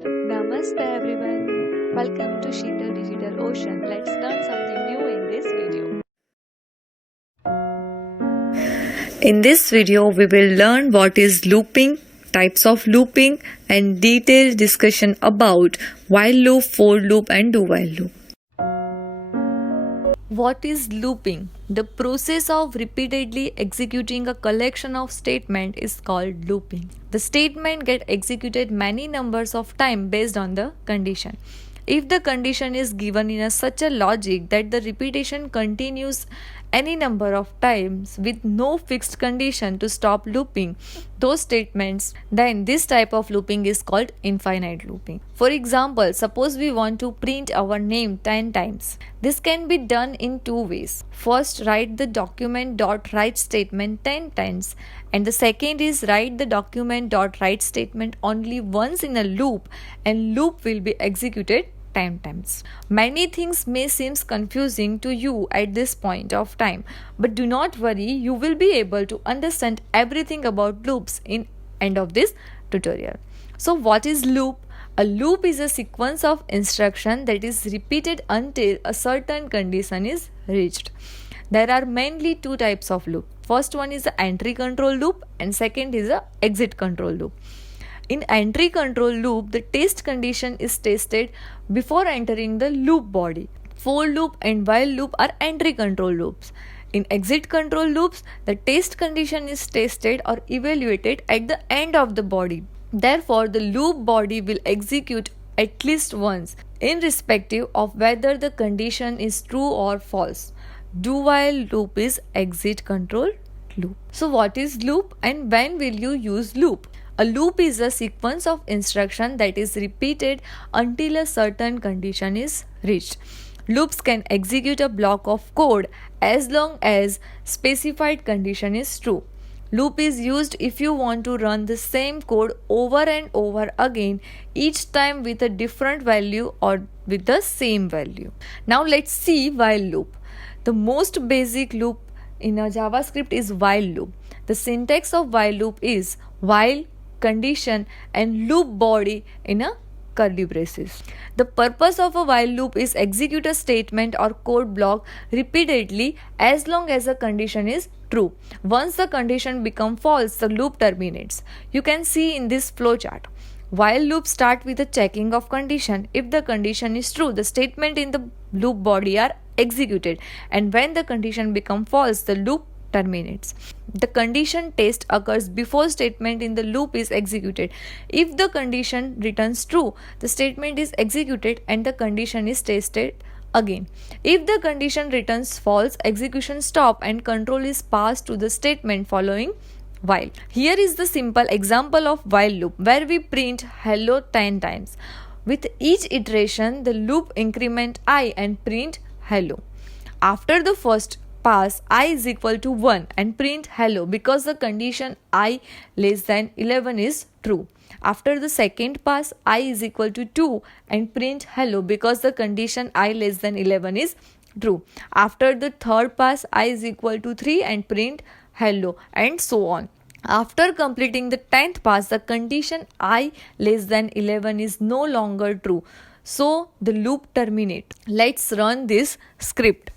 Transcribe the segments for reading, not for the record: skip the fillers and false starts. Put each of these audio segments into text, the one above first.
Namaste everyone. Welcome to Sheetal Digital Ocean. Let's learn something new in this video. In this video, we will learn what is looping, types of looping, and detailed discussion about while loop, for loop, and do while loop. What is looping? The process of repeatedly executing a collection of statements is called looping. The statement get executed many numbers of time based on the condition. If the condition is given in such a logic that the repetition continues any number of times with no fixed condition to stop looping those statements, then this type of looping is called infinite looping. For example, suppose we want to print our name 10 times. This can be done in two ways. First, write the document.write statement 10 times, and the second is write the document.write statement only once in a loop, and loop will be executed 10 times. Many things may seem confusing to you at this point of time, but do not worry, you will be able to understand everything about loops in end of this tutorial. So what is loop? A loop is a sequence of instruction that is repeated until a certain condition is reached. There are mainly two types of loop. First one is the entry control loop and second is the exit control loop. In entry control loop, the test condition is tested before entering the loop body. For loop and while loop are entry control loops. In exit control loops, the test condition is tested or evaluated at the end of the body. Therefore, the loop body will execute at least once, irrespective of whether the condition is true or false. Do while loop is exit control loop. So, what is loop and when will you use loop? A loop is a sequence of instruction that is repeated until a certain condition is reached. Loops can execute a block of code as long as specified condition is true. Loop is used if you want to run the same code over and over again, each time with a different value or with the same value. Now let's see while loop. The most basic loop in a JavaScript is while loop. The syntax of while loop is while, condition, and loop body in a curly braces. The purpose of a while loop is execute a statement or code block repeatedly as long as a condition is true. Once the condition becomes false, the loop terminates. You can see in this flowchart. While loop start with a checking of condition. If the condition is true, the statement in the loop body are executed, and when the condition becomes false, the loop terminates. The condition test occurs before statement in the loop is executed. If the condition returns true, the statement is executed and the condition is tested again. If the condition returns false, execution stop and control is passed to the statement following while. Here is the simple example of while loop where we print hello 10 times. With each iteration, the loop increment I and print hello. After the first pass, I is equal to 1 and print hello because the condition I less than 11 is true. After the second pass, I is equal to 2 and print hello because the condition I less than 11 is true. After the third pass, I is equal to 3 and print hello, and so on. After completing the 10th pass, the condition I less than 11 is no longer true. So the loop terminates. Let's run this script.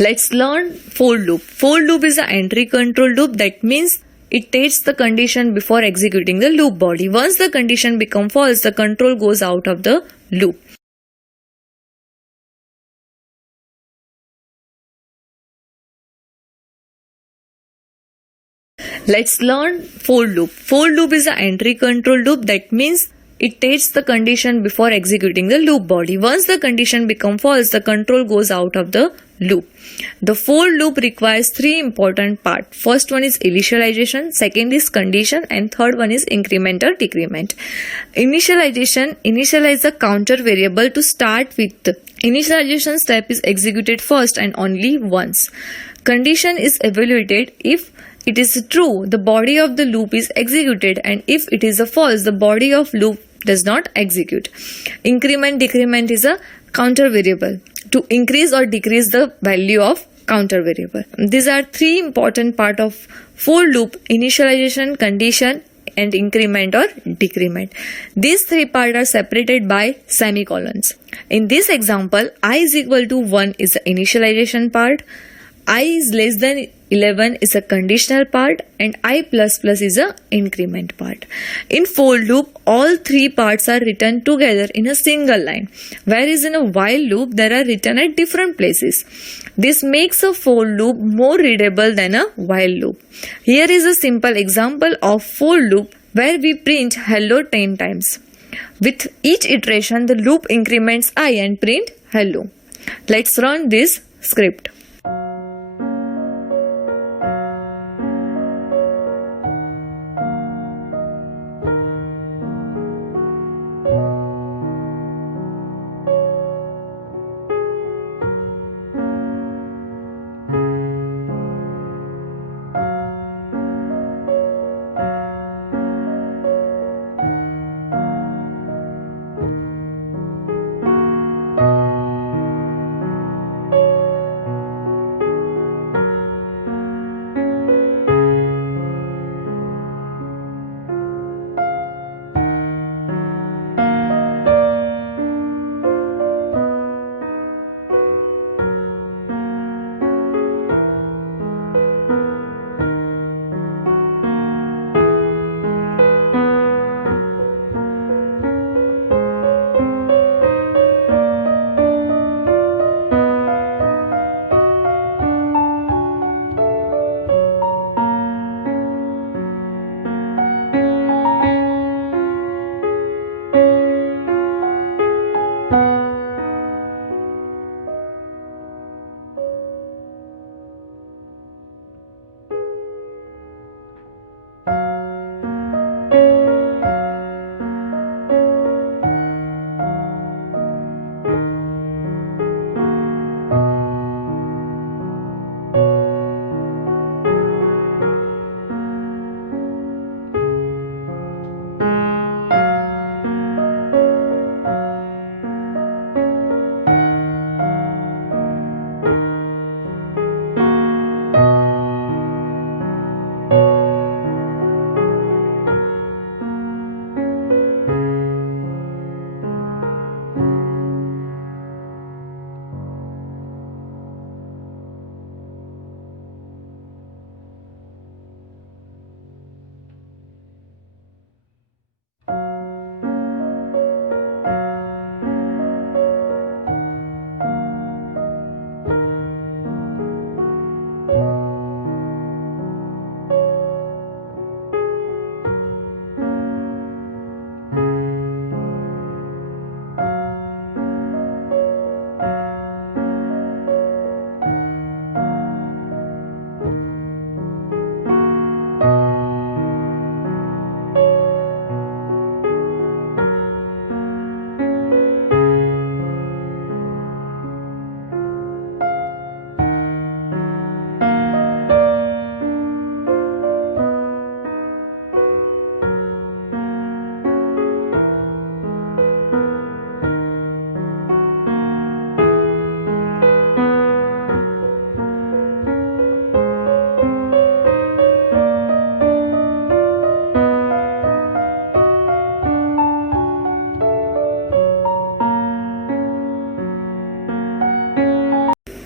Let's learn for loop. For loop is an entry control loop. That means it takes the condition before executing the loop body. Once the condition becomes false, the control goes out of the loop. Let's learn for loop. For loop is an entry control loop. That means it takes the condition before executing the loop body. Once the condition becomes false, the control goes out of the loop. The for loop requires three important parts. First one is initialization, second is condition, and third one is increment or decrement. Initialization, initialize a counter variable to start with. Initialization step is executed first and only once. Condition is evaluated if it is true, the body of the loop is executed, and if it is a false, the body of loop does not execute. Increment decrement is a counter variable to increase or decrease the value of counter variable. These are three important parts of for loop: initialization, condition, and increment or decrement. These three parts are separated by semicolons. In this example, I is equal to 1 is the initialization part, I is less than 11 is a conditional part, and I plus plus is a increment part. In for loop, all three parts are written together in a single line, whereas in a while loop, they are written at different places. This makes a for loop more readable than a while loop. Here is a simple example of for loop where we print hello 10 times. With each iteration, the loop increments I and print hello. Let's run this script.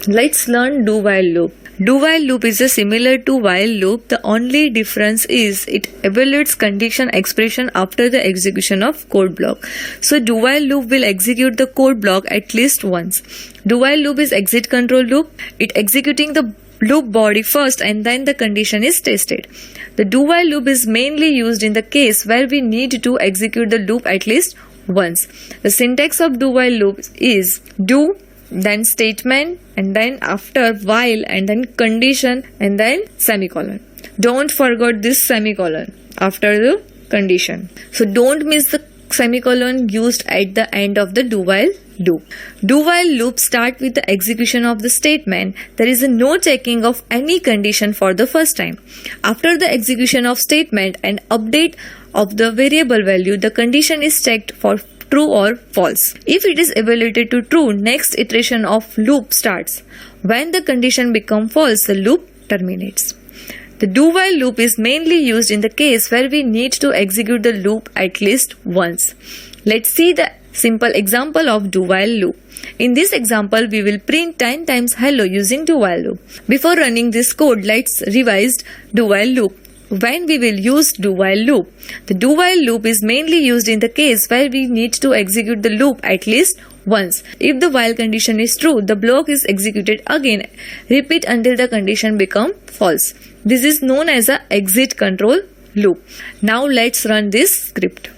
Let's learn do while loop. Do while loop is similar to while loop. The only difference is it evaluates condition expression after the execution of code block. So do while loop will execute the code block at least once. Do while loop is exit control loop. It executing the loop body first and then the condition is tested. The do while loop is mainly used in the case where we need to execute the loop at least once. The syntax of do while loop is do, then statement, and then after while, and then condition, and then semicolon. Don't forget this semicolon after the condition. So don't miss the semicolon used at the end of the do while loop. Do while loop start with the execution of the statement. There is no checking of any condition for the first time. After the execution of statement and update of the variable value, the condition is checked for true or false. If it is evaluated to true, next iteration of loop starts. When the condition becomes false, the loop terminates. The do while loop is mainly used in the case where we need to execute the loop at least once. Let's see the simple example of do while loop. In this example, we will print 10 times hello using do while loop. Before running this code, let's revise do while loop. When we will use do while loop? The do while loop is mainly used in the case where we need to execute the loop at least once. If the while condition is true, the block is executed again. Repeat until the condition becomes false. This is known as a exit control loop. Now let's run this script.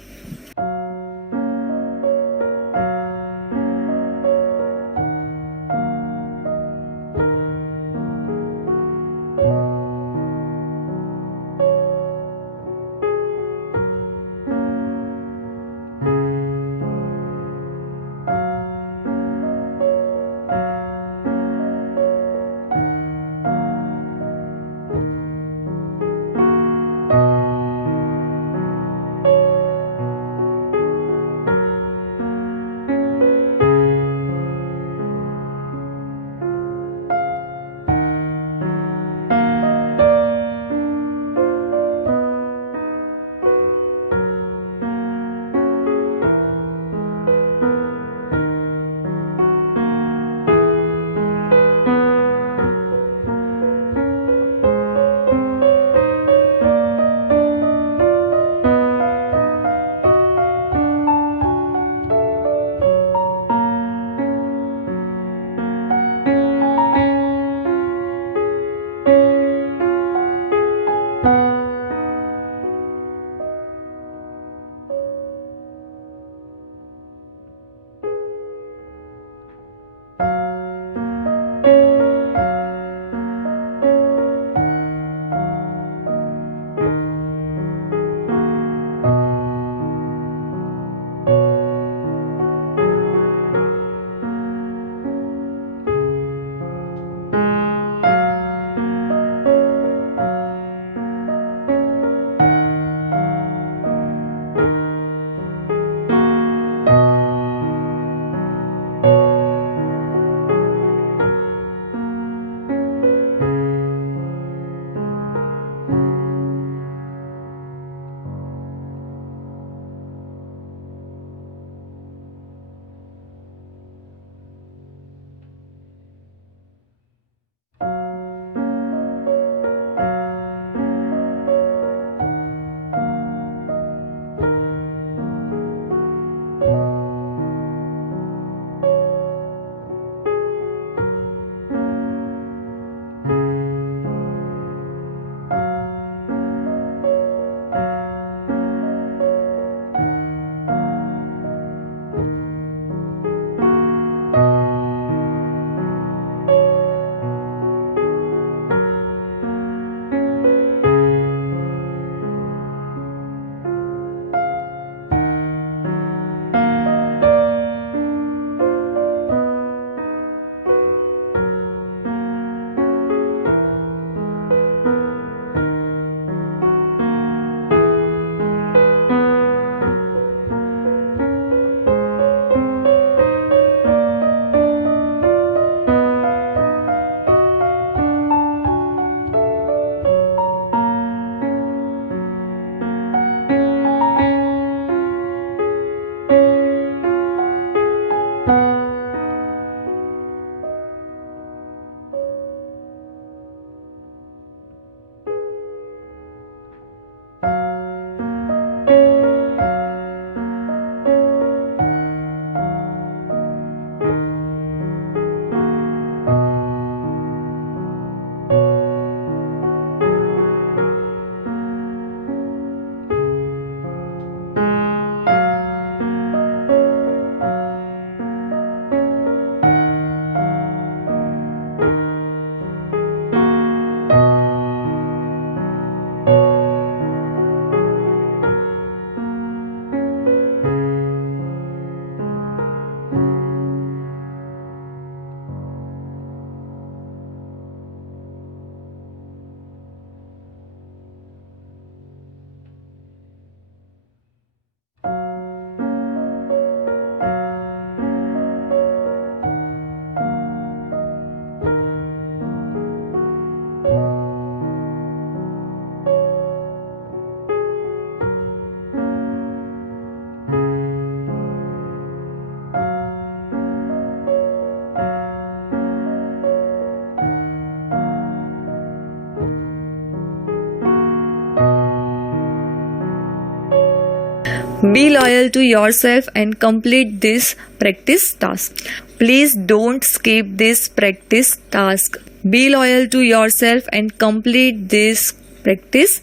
Be loyal to yourself and complete this practice task. Please don't skip this practice task. Be loyal to yourself and complete this practice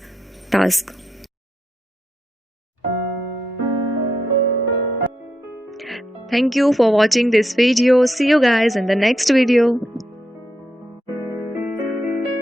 task. Thank you for watching this video. See you guys in the next video.